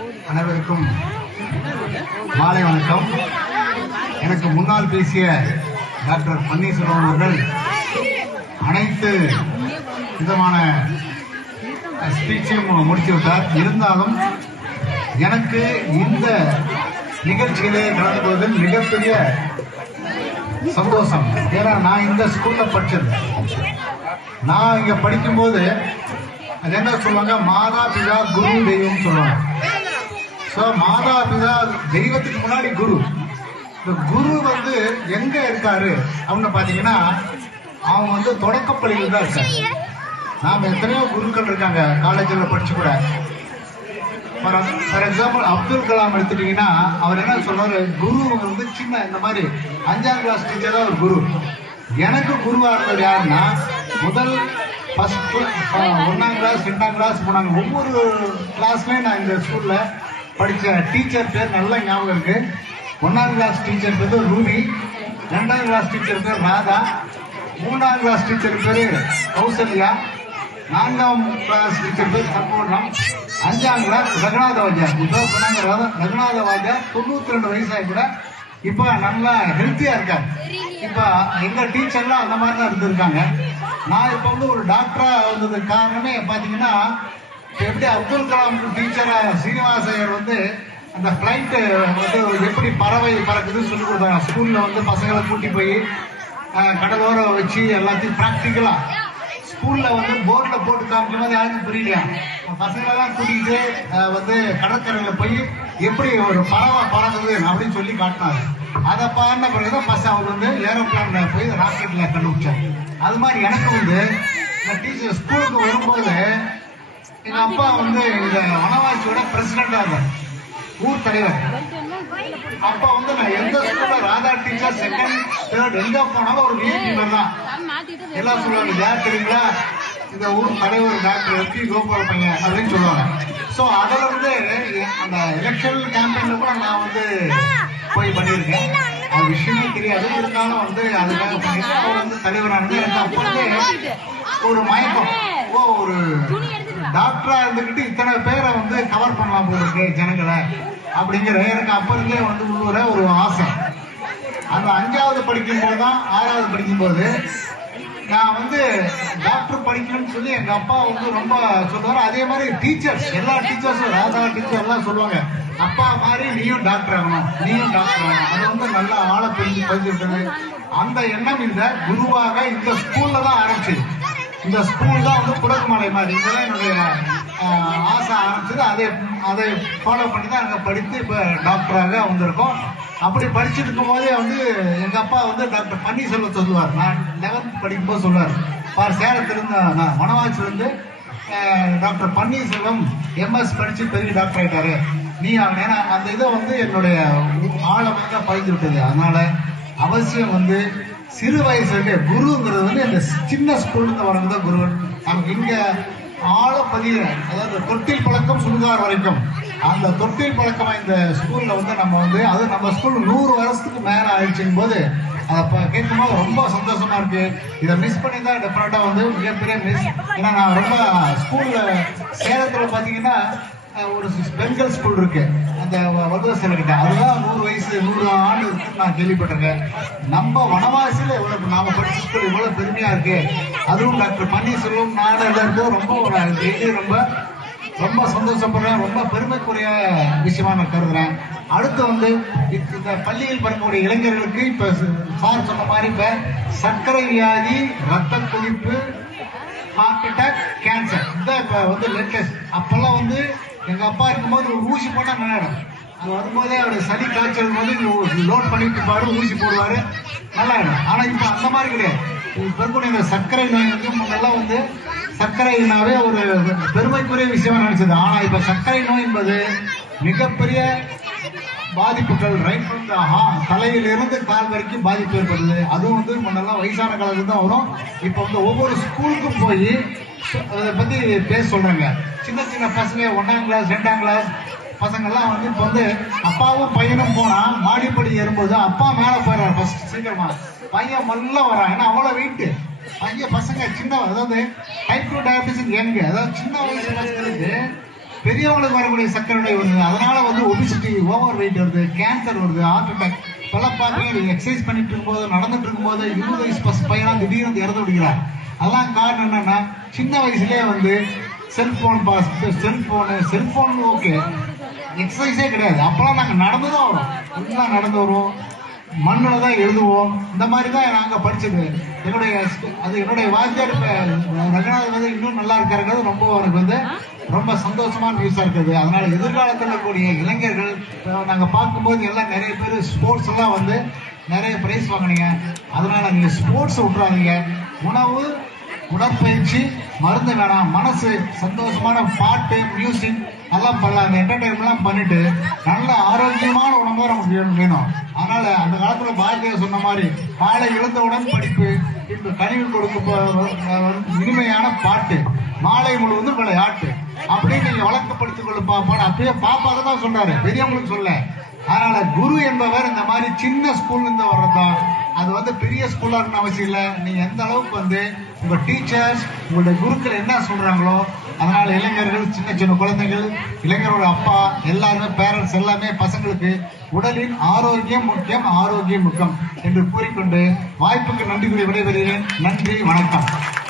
அனைவருக்கும் மாலை வணக்கம். எனக்கு முன்னால் பேசிய டாக்டர் பன்னீர்செல்வம் அவர்கள் அனைத்து விதமான ஸ்பீச்சையும் முடித்து விட்டார். இருந்தாலும் எனக்கு இந்த நிகழ்ச்சியிலே கலந்து கொள்வதில் மிகப்பெரிய சந்தோஷம். ஏன்னா நான் இந்த ஸ்கூல்ல படிச்சது. நான் இங்க படிக்கும்போது அது என்ன சொல்லுவாங்க? மாதா பிதா குரு தெய்வம் சொல்லுவாங்க. ஸோ மாதா பிதா தெய்வத்துக்கு முன்னாடி குரு. இந்த குரு வந்து எங்க இருக்காரு? அப்படின்னு பாத்தீங்கன்னா அவங்க வந்து தொடக்கப்பள்ளியில் தான் இருக்காங்க. நாம எத்தனையோ குருக்கள் இருக்காங்க காலேஜில் படிச்சு கூட. For for example Abdul Kalam எடுத்துட்டீங்கன்னா அவர் என்ன சொல்றாரு? குரு வந்து சின்ன இந்த மாதிரி அஞ்சாம் கிளாஸ் டீச்சர் தான் ஒரு குரு. எனக்கு குருவா இருந்தது யாருன்னா முதல் ஃபர்ஸ்ட் ஒன்னாம் கிளாஸ் ரெண்டாம் கிளாஸ் போனாங்க. ஒவ்வொரு கிளாஸ்லேயும் நான் இந்த ஸ்கூலில் படித்த டீச்சர் பேர் நல்லா ஞாபகம் இருக்கு. ஒன்னாம் கிளாஸ் டீச்சர் பேர் ரூபி. ரெண்டாம் கிளாஸ் டீச்சர் பேர் ராதா. மூணாம் கிளாஸ் டீச்சர் பேர் கௌசல்யா. நான்காம் கிளாஸ் டீச்சர் பேர் சம்பூர்ணம் அஞ்சாம் கிளாஸ் ரகுநாத வாத்தியார் இப்போ சொன்னாங்க ரகுநாத வாத்தியார் தொண்ணூத்தி ரெண்டு வயசாகி கூட இப்போ நல்லா ஹெல்த்தியா இருக்காங்க இப்போ எங்க டீச்சர்லாம் அந்த மாதிரி தான் இருந்திருக்காங்க. நான் இப்போ வந்து ஒரு டாக்டரா வந்ததுக்கு காரணமே பார்த்தீங்கன்னா எப்படி அப்துல் கலாம் டீச்சரா சீனிவாச ஐயர் வந்து அந்த ஃப்ளைட்டு வந்து எப்படி பறவை பறக்குதுன்னு சொல்லி கொடுத்தாங்க. ஸ்கூல்ல வந்து பசங்களை கூட்டி போய் கடலோரம் வச்சு எல்லாத்தையும் ப்ராக்டிக்கலா ஸ்கூல்ல வந்து போர்ட்ல போட்டு காமிக்கும் போது யாருக்கும் புரியலையா பசங்களெல்லாம் கூட்டிகிட்டு அஹ், வந்து கடற்கரையில போய் எப்படி ஒரு பறவை பறக்குது அப்படின்னு சொல்லி காட்டினாரு. அதை பாடின பிறகுதான் ஃபர்ஸ்ட் அவர் வந்து ஏரோப்ளான்ல போய் ராக்கெட்ல கண்டுபிடிச்சார் அது மாதிரி எனக்கு வந்து இந்த டீச்சர் ஸ்கூலுக்கு வரும்போது எங்க அப்பா வந்து இந்த அனவாசியோட பிரசிடண்டா இருந்தார் ஊர் தலைவர். அப்பா வந்து நான் எந்த ஸ்கூல்ல ராதா டீச்சர் செகண்ட் தேர்ட் எங்க போனாலும் ஒரு விஐபி தான். எல்லாம் சொல்லுவாங்க யார் தெரியுங்களா? இந்த ஊர் தலைவர் டாக்டர் எஸ் பி கோபால பையன் அப்படின்னு சொல்லுவாங்க. ஸோ அதில் வந்து அந்த எலெக்ஷன் கேம்பெயின்ல கூட நான் வந்து போய் பண்ணியிருக்கேன். அது விஷயமே தெரியாது. இருந்தாலும் வந்து அதுக்காக பண்ணிட்டு அவர் வந்து தலைவரானது எனக்கு அப்போ வந்து ஒரு மயக்கம். ஓ ஒரு டாக்டரா இருந்துக்கிட்டு இத்தனை பேரை வந்து கவர் பண்ணலாம் போல இருக்கு ஜனங்களை அப்படிங்கிற எனக்கு அப்ப இருந்தே வந்து உள்ளூர ஒரு ஆசை. அந்த அஞ்சாவது படிக்கும் போது தான் ஆறாவது படிக்கும் போது நான் வந்து டாக்டர் படிக்கணும்னு சொல்லி எங்க அப்பா வந்து ரொம்ப சொல்லுவார். அதே மாதிரி டீச்சர்ஸ் எல்லா டீச்சர்ஸும் ராதா டீச்சர் எல்லாம் சொல்லுவாங்க. அப்பா மாதிரி நீயும் டாக்டர் ஆகணும் நீயும் டாக்டர் ஆகணும். அது வந்து நல்லா ஆழ பிரிஞ்சு பதிஞ்சு விட்டது அந்த எண்ணம் இந்த குருவாக இந்த ஸ்கூல்ல தான் ஆரம்பிச்சு இந்த ஸ்கூல் தான் வந்து குடகுமலை மாதிரி. இதெல்லாம் என்னுடைய ஆசை. ஆரம்பிச்சது அதை அதை ஃபாலோ பண்ணி தான் நாங்கள் படித்து இப்போ டாக்டராக வந்திருக்கோம். அப்படி படிச்சுட்டு இருக்கும் போதே வந்து எங்க அப்பா வந்து டாக்டர் பன்னீர்செல்வம் சொல்லுவார். நான் லெவன்த் படிக்கும்போது சொல்லுவார். பார் சேலத்திலிருந்து நான் வனவாசிலிருந்து டாக்டர் பன்னீர்செல்வம் எம்எஸ் படித்து பெரிய டாக்டர் ஆயிட்டாரு. நீ அவன் ஏன்னா அந்த இதை வந்து என்னுடைய ஆழமாக தான் விட்டது. அதனால அவசியம் வந்து சிறு வயசுல குருங்கிறது வந்து இந்த சின்ன ஸ்கூல்ல வரது வரவங்க தான் குரு. நமக்கு இங்க ஆழ பதிய அதாவது தொட்டில் பழக்கம் சுடுகார் வரைக்கும். அந்த தொட்டில் பழக்கம் இந்த ஸ்கூல்ல வந்து நம்ம வந்து அது நம்ம ஸ்கூல் நூறு வருஷத்துக்கு மேல ஆயிடுச்சுங்கும் போது அதை ப- கேட்கும்போது ரொம்ப சந்தோஷமா இருக்கு. இதை மிஸ் பண்ணி தான் டெஃபினட்டா வந்து மிகப்பெரிய மிஸ் ஏன்னா நான் ரொம்ப ஸ்கூல்ல சேலத்துல பாத்தீங்கன்னா ஒரு பெண்கள் ஸ்கூல் இருக்கு அந்த வடுவ கிட்ட. அதுதான் நூறு வயசு நூறு ஆண்டு நான் கேள்விப்பட்டிருக்கேன். நம்ம வனவாசியில எவ்வளவு நாம படிச்ச ஸ்கூல் இவ்வளவு பெருமையா இருக்கு? அதுவும் டாக்டர் பன்னீர்செல்வம் நாடு இருந்து ரொம்ப ஒரு டெய்லி ரொம்ப ரொம்ப சந்தோஷப்படுறேன். ரொம்ப பெருமைக்குரிய விஷயமா நான் கருதுறேன். அடுத்து வந்து இந்த- இந்த பள்ளியில் படிக்கக்கூடிய இளைஞர்களுக்கு இப்ப சார் சொன்ன மாதிரி இப்ப சர்க்கரை வியாதி ரத்த கொதிப்பு ஹார்ட் அட்டாக் கேன்சர் இதுதான் இப்ப வந்து லேட்டஸ்ட் அப்பெல்லாம் வந்து எங்க அப்பா இருக்கும்போது ஒரு ஊசி போட்டா நல்லாயிடும் அது வரும்போதே அவர் சளி காய்ச்சல் வந்து லோட் பண்ணிட்டு இருப்பாரு ஊசி போடுவாரு. நல்லாயிடும் ஆனா இப்ப அந்த மாதிரி கிடையாது. இப்ப இருக்கக்கூடிய இந்த சர்க்கரை நோய் வந்து முன்னெல்லாம் வந்து சர்க்கரைனாவே ஒரு பெருமைக்குரிய விஷயமா நினைச்சது. ஆனா இப்ப சர்க்கரை நோய் என்பது மிகப்பெரிய பாதிப்புகள் ரைட் தலையிலிருந்து கால் வரைக்கும் பாதிப்பு ஏற்படுது. அதுவும் வந்து முன்னெல்லாம் வயசான காலத்துல தான் வரும். இப்போ வந்து ஒவ்வொரு ஸ்கூலுக்கும் போய் அதை பத்தி பேச சொல்றாங்க. சின்ன சின்ன பசங்க ஒன்றாம் கிளாஸ் ரெண்டாம் கிளாஸ் பசங்கள்லாம் வந்து இப்போ வந்து அப்பாவும் பையனும் போனா மாடிப்படி ஏறும்போது அப்பா மேலே போயிடுறாரு ஃபர்ஸ்ட் சீக்கிரமா. பையன் மல்ல வரான். ஏன்னா அவ்வளோ வெயிட்டு பையன் பசங்க சின்ன அதாவது டைப் டூ டயபிட்டிஸ் எங்க அதாவது சின்ன வயசு பசங்களுக்கு பெரியவங்களுக்கு வரக்கூடிய சக்கரை நோய் வருது. அதனால வந்து ஒபிசிட்டி ஓவர் வெயிட் வருது கேன்சர் வருது ஹார்ட் அட்டாக் பல பார்க்கலாம் எக்ஸசைஸ் பண்ணிட்டு இருக்கும்போது நடந்துட்டு இருக்கும்போது இருபது வயசு பஸ் பையனா திடீர்னு வந்து இறந்து விடுகிறார். அதெல்லாம் காரணம் என்னன்னா சின்ன வயசுலேயே வந்து cellphone pass cellphone cellphone okay எக்ஸசைஸே கிடையாது. அப்போலாம் நாங்கள் நடந்து தான் வரோம். எல்லாம் நடந்து வருவோம். மண்ணில் தான் எழுதுவோம். இந்த மாதிரி தான் நாங்கள் படிச்சது. என்னுடைய அது என்னுடைய வாத்தியார் ரங்கநாதன் வந்து இன்னும் நல்லா இருக்காருங்கிறது ரொம்ப எனக்கு வந்து ரொம்ப சந்தோஷமான நியூஸாக இருக்குது. அதனால எதிர்காலத்தில் கூடிய இளைஞர்கள் நாங்கள் நாங்க பார்க்கும்போது எல்லாம் நிறைய பேர் ஸ்போர்ட்ஸ் எல்லாம் வந்து நிறைய பிரைஸ் வாங்கினீங்க. அதனால நீங்க ஸ்போர்ட்ஸ் விட்றாதீங்க உணவு உடற்பயிற்சி மருந்து வேணாம். மனசு சந்தோஷமான பாட்டு மியூசிக் எல்லாம் பண்ணலாம் அந்த என்டர்டைன்மெண்ட்லாம் பண்ணிட்டு நல்ல ஆரோக்கியமான உணவு நமக்கு வேணும் வேணும். அதனால அந்த காலத்தில் பாரதியார் சொன்ன மாதிரி காலை எழுந்தவுடன் படிப்பு பின்பு கனிவு கொடுக்க இனிமையான பாட்டு. மாலை முழுவதும் விளையாட்டு. அப்படின்னு நீங்க வழக்கப்படுத்திக் கொள்ள பாப்பான்னு அப்பயே பாப்பாக தான் சொல்றாரு பெரியவங்களுக்கு சொல்ல. அதனால குரு என்பவர் இந்த மாதிரி சின்ன ஸ்கூல்ல இருந்து வர்றதுதான் அது வந்து பெரிய ஸ்கூலா இருக்கணும் அவசியம் இல்லை. நீங்க எந்த அளவுக்கு வந்து உங்க டீச்சர்ஸ் உங்களுடைய குருக்கள் என்ன சொல்றாங்களோ அதனால இளைஞர்கள் சின்ன சின்ன குழந்தைகள் இளைஞரோட அப்பா எல்லாருமே பேரண்ட்ஸ் எல்லாமே பசங்களுக்கு உடலின் ஆரோக்கியம் முக்கியம் ஆரோக்கியம் முக்கியம் என்று கூறிக்கொண்டு வாய்ப்புக்கு நன்றி கூறி விடைபெறுகிறேன். நன்றி வணக்கம்.